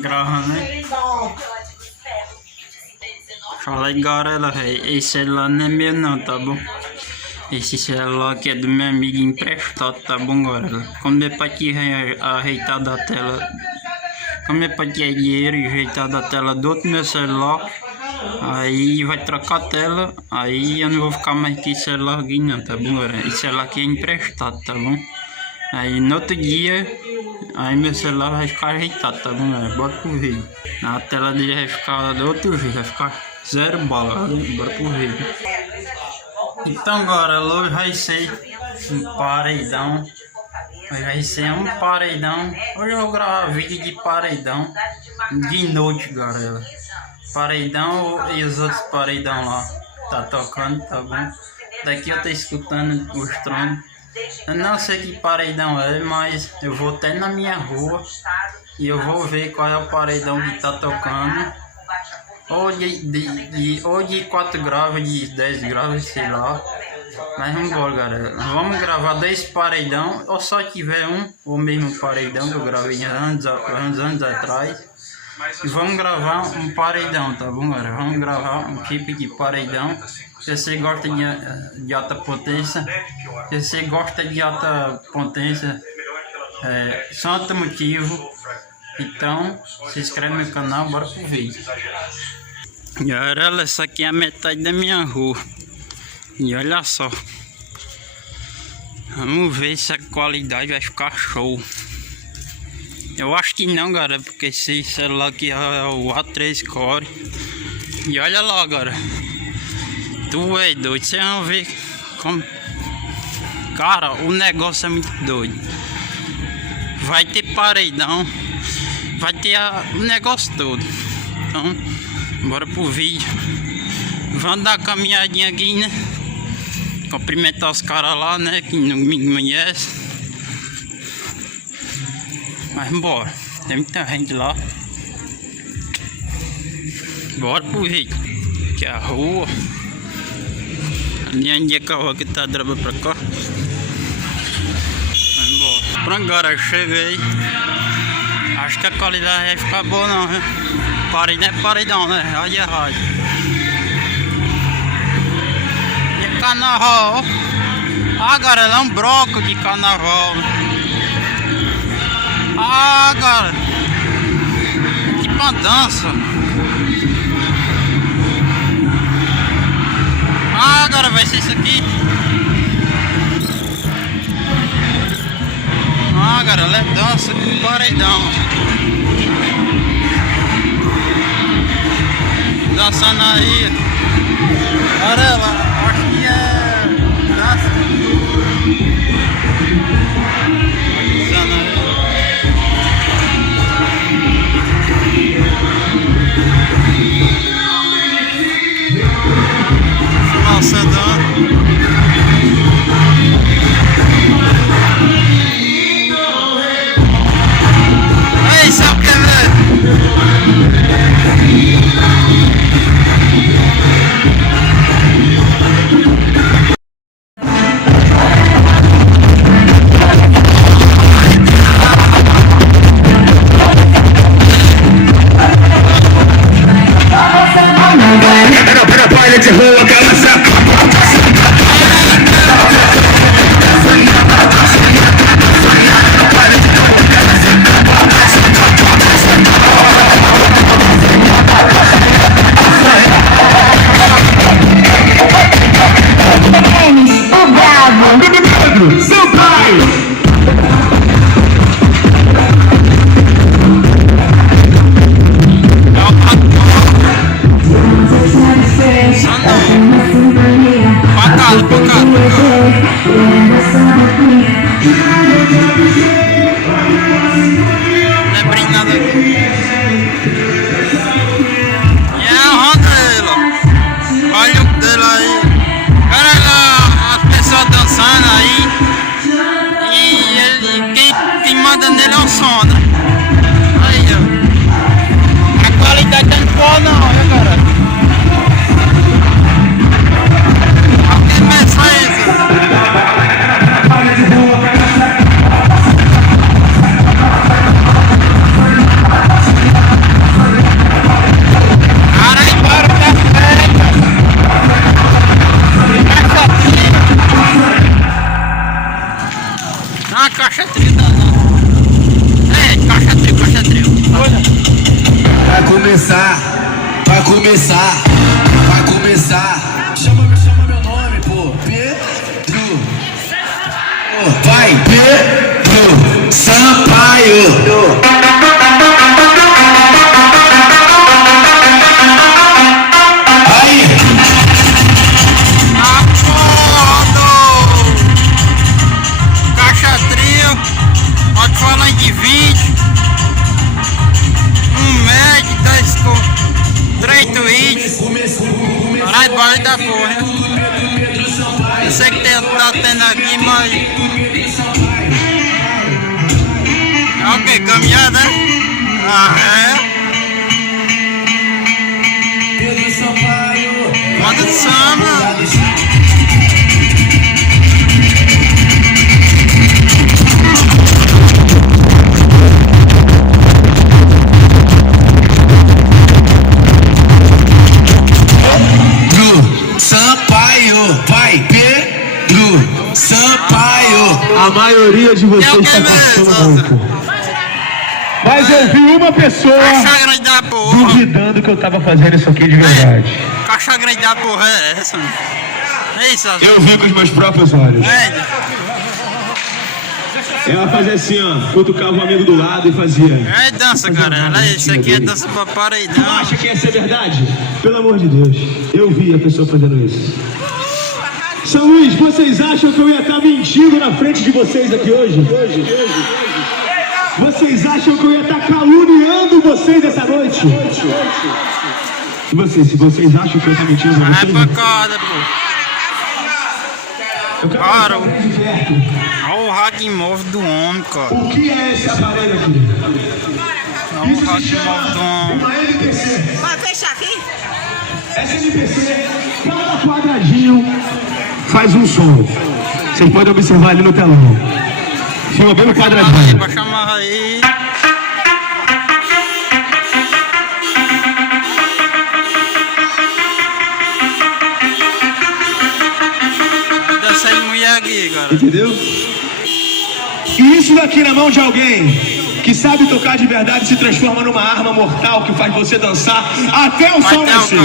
Gravando, né? Fala aí, galera, esse celular não é meu não, tá bom? Esse celular aqui é do meu amigo emprestado, tá bom, galera? Quando meu pai tinha ajeitado a tela, quando meu pai tinha dinheiro e ajeitado a tela do outro meu celular, aí vai trocar a tela, aí eu não vou ficar mais com esse celular aqui não, tá bom, galera? Esse celular aqui é emprestado, tá bom? Aí no outro dia, aí meu celular vai ficar ajeitado, tá bom, galera? Bora pro vídeo. A tela dele vai ficar do outro jeito, vai ficar zero bala, bora pro vídeo. Então, galera, hoje vai ser um paredão. Hoje vai ser um paredão. Hoje eu vou gravar vídeo de paredão de noite, galera. Paredão e os outros paredão lá. Tá tocando, tá bom? Daqui eu tô escutando os tronos. Eu não sei que paredão é, mas eu vou até na minha rua e eu vou ver qual é o paredão que tá tocando. Ou de 4 graus, de 10 graus, sei lá. Mas vamos embora, galera. Vamos gravar 10 paredão, ou só tiver um, o mesmo paredão que eu gravei uns anos atrás. E vamos gravar um paredão, tá bom, galera? Vamos gravar um tipo de paredão. Se você gosta de alta potência, se você gosta de alta potência, santo motivo. Então, se inscreve no canal, bora pro vídeo. Galera, essa aqui é a metade da minha rua. E olha só. Vamos ver se a qualidade vai ficar show. Eu acho que não, galera, porque esse celular aqui é o A3 Core. E olha lá, galera. Tu é doido, vocês vão ver como... Cara, o negócio é muito doido. Vai ter paredão. Vai ter o negócio todo. Então, bora pro vídeo. Vamos dar uma caminhadinha aqui, né? Cumprimentar os caras lá, né? Que não me conhecem. Mas bora. Tem muita gente lá. Bora pro vídeo. Aqui é a rua. Ali onde é que a rua que tá draba pra cá. Mas bora. Pronto, galera, cheguei. Acho que a qualidade vai ficar boa não, né? Paredão é paredão, né? Olha errado. E carnaval. Ah, galera, é um bloco de carnaval. Ah, galera. Que uma dança. Ah, galera, vai ser isso aqui. Ah, galera, é dança com paredão. Dançando aí. Caramba, acho que é dança. Dançando aí. Nossa, dança. Ei, sabe o que é? trio danado. É, caixa trio. Vai começar. Chama meu nome, pô. Pedro. Vai, Pedro Sampaio. Vai da porra, eu sei que tá tendo aqui, mas é o que? Caminhada, né? Ah, é? Manda de samba. Vai, Pedro Sampaio. A maioria de vocês está passando muito. Mas eu vi uma pessoa duvidando que eu tava fazendo isso aqui de verdade. Caixa grande da porra é essa? É isso, eu vi com os meus próprios olhos. Ela fazia assim, ó, cutucava um amigo do lado e fazia. É dança, cara. Isso aqui é dança pra paredão. Tu acha que ia ser verdade? Pelo amor de Deus, eu vi a pessoa fazendo isso. São Luís, vocês acham que eu ia estar mentindo na frente de vocês aqui hoje? Vocês acham que eu ia estar caluniando vocês essa noite? E vocês, se vocês acham que eu ia estar mentindo pra vocês? Vai pra corda, pô. Cara, olha o Hagimov do homem, cara. O que é esse aparelho aqui? Olha o Hagimov do homem. Uma NPC. Vai fechar aqui? Essa NPC, cada quadradinho faz um som. Vocês podem observar ali no telão. Filma bem no quadradinho. Baixa a marra aí. Dança aí, mulher aqui, cara. Entendeu? E isso daqui na mão de alguém que sabe tocar de verdade se transforma numa arma mortal que faz você dançar até o sol nascer.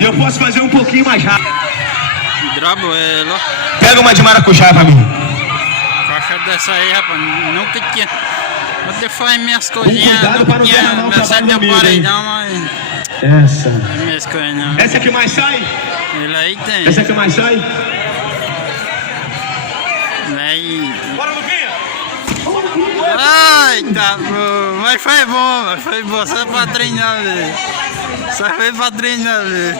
E eu posso fazer um pouquinho mais rápido. Drabuela. Pega uma de maracujá pra mim. Caixa dessa aí, rapaz. Nunca tinha. Você faz minhas coisinhas. Cuidado não derramar o trabalho do amigo, hein? Mas... Essa. Minhas coisas não. Essa que mais sai? Ele aí tem. Essa que mais sai? Aí. Bora, Luquinha! Ai, tá bom. Mas foi bom. Só pra treinar, velho. Só foi pra treinar, velho.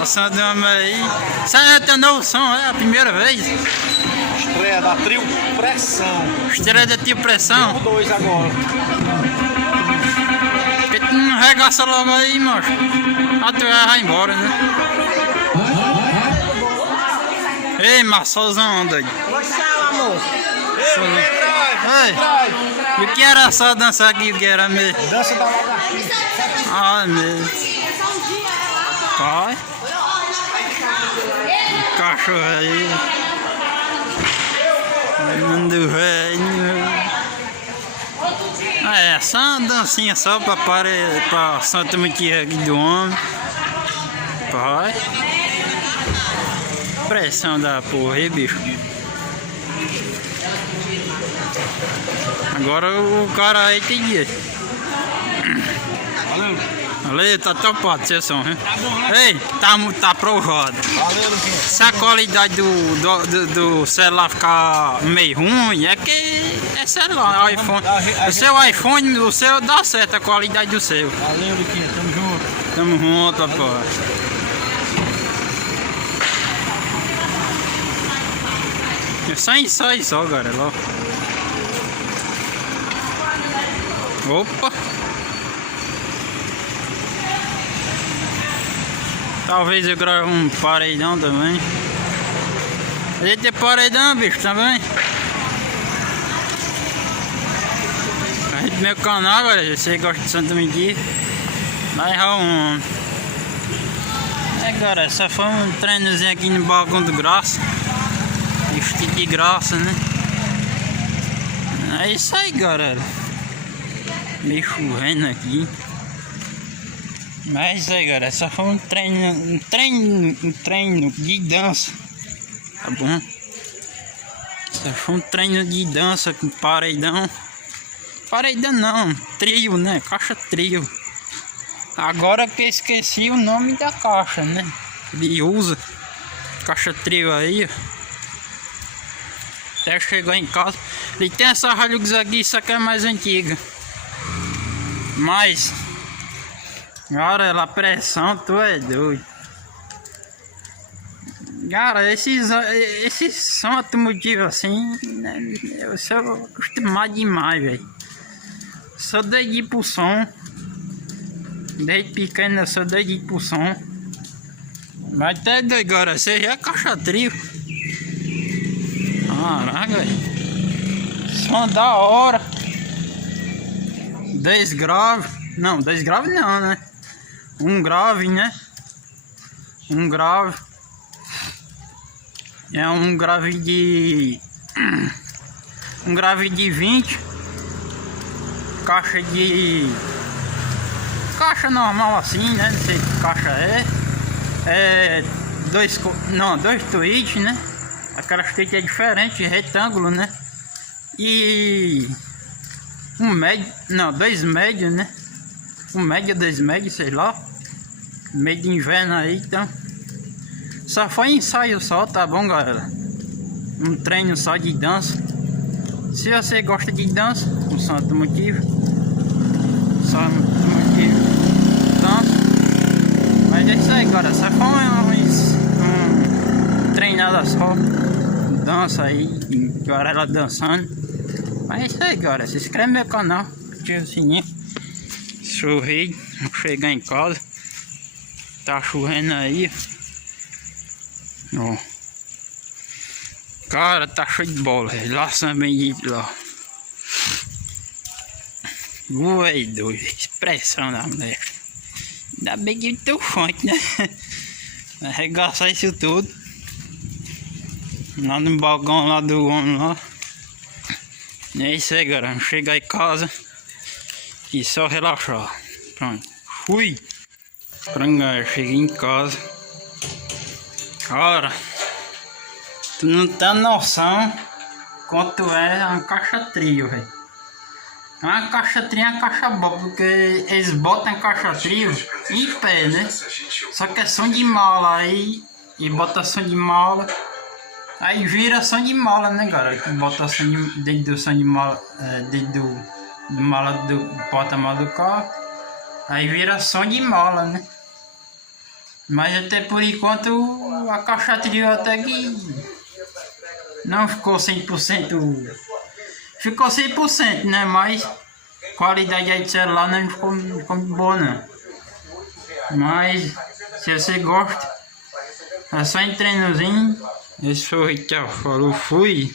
O som de homem aí. Sai é teu novo som, é a primeira vez? Estreia da Trio Pressão. Estreia da Trio Pressão? 2 agora. Porque tu não regaça logo aí, macho. Ah, tu vai embora, né? Ei, Marçalzão, doido. Tchau, amor. Ei, o que era só dançar aqui, o que era mesmo? Dança da lagartixa. Ah, mesmo. Pai. Cachorro aí. Mando velho. É, só uma dancinha só pra Santa Maria aqui do homem. Pai. Pressão da porra aí, bicho. Agora o cara aí tem dia. Valeu, tá topado, seu som, hein? Ei, tá provado. Valeu, Luquinha. Se a qualidade do celular ficar meio ruim, é que é celular, iPhone. O seu iPhone, o seu dá certo a qualidade do seu. Valeu, Luquinha. Tamo junto. Tamo junto, rapaz. É só, galera. Opa! Talvez eu grave um paredão também. A gente tem paredão, bicho, também. A gente meu canal, galera. Se você gosta de Santa Mentira, vai errar um. É, cara, só foi um treinozinho aqui no balcão do Graça. Vestido de graça, né? É isso aí, galera. Meio chovendo aqui. Mas é isso aí, galera. Só foi um treino de dança. Tá bom? Só foi um treino de dança com paredão. Paredão não, trio, né? Caixa trio. Agora que eu esqueci o nome da caixa, né? Ele usa caixa trio aí, ó. Até chegar em casa. E tem essa Hilux aqui, isso aqui é mais antiga. Mas, cara, ela pressão, tu é doido. Cara, esses são automotivos assim, né? Eu sou acostumado demais, velho. Sou doido pro som. Desde pequeno eu sou doido pro som. Mas até doido agora, você já é caixa trio. Caraca, velho. Som da hora. 10 graves. Não, 10 graves não, né? 1 grave, né? 1 grave. É um grave de... Um grave de 20. Caixa de... Caixa normal assim, né? Não sei que caixa é. É... Dois tweets, né? Aquelas tweets é diferente, retângulo, né? E... Um médio... Não, 2 médios, né? 1 médio, 2 médios, sei lá. Meio de inverno aí, então... Só foi ensaio só, tá bom, galera? Um treino só de dança. Se você gosta de dança, o som automotivo, só automotivo, dança. Mas é isso aí, galera. Só foi um treinada só. Dança aí, galera dançando. Mas é isso aí, galera. Se inscreve no meu canal, ativa o sininho. Sorri, vou chegar em casa. Tá chovendo aí. Ó. Cara, tá show de bola. Lá também de lá. Ué, doido. Expressão da mulher. Ainda bem que teu funk, né? Arregaçar isso tudo. Lá no balcão lá do homem lá. É isso aí, galera. Chegar em casa e só relaxar. Pronto. Fui. Pronto, galera. Cheguei em casa. Cara, tu não tem noção quanto é uma caixa trio, velho. Uma caixa trio é uma caixa boa, porque eles botam a caixa trio em pé, né? Só que é som de mala aí, e bota som de mala, aí vira som de mala, né, galera? Que bota som de, dentro do som de mala, dentro do mala do porta-mala do carro, aí vira som de mala, né? Mas até por enquanto a caixa trio até que não ficou 100%. Ficou 100%, né? Mas qualidade aí de celular não ficou muito boa, não. Mas se você gosta, é só em treinozinho. Esse foi o Ricardo falou, fui.